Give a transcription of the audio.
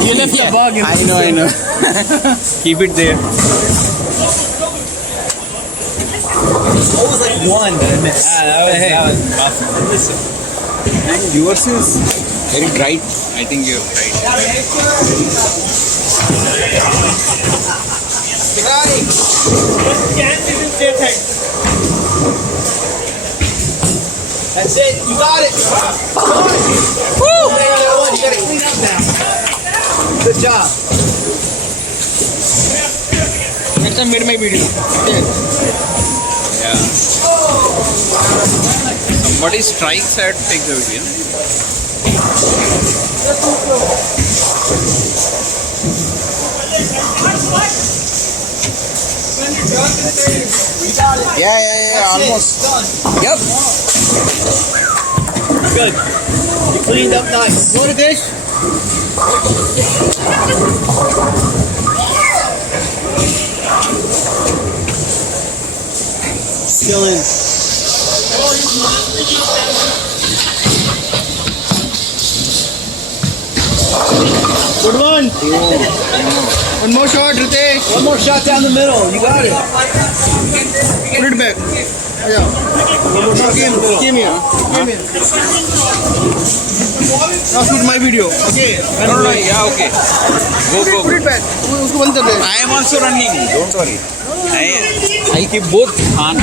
You left the bug. I know. Keep it there. Always like one. That was awesome. Listen. And yours is very bright. I think you're right. That's it. You got it. Woo! You gotta clean up now. Good job. Next time, made my video. Yeah. Somebody strikes at take the video. Yeah. Almost. Done. Yep. Good. You cleaned up nice. You want a dish? Still in. Good one. One more shot, Ritesh. One more shot down the middle. You got it. Put it back. Yeah. One more shot in the middle. Came here. Now shoot my video. Okay. No, yeah, okay. Go. Put it back. उसको बंद कर दे. I am also running. Don't worry. I keep both on.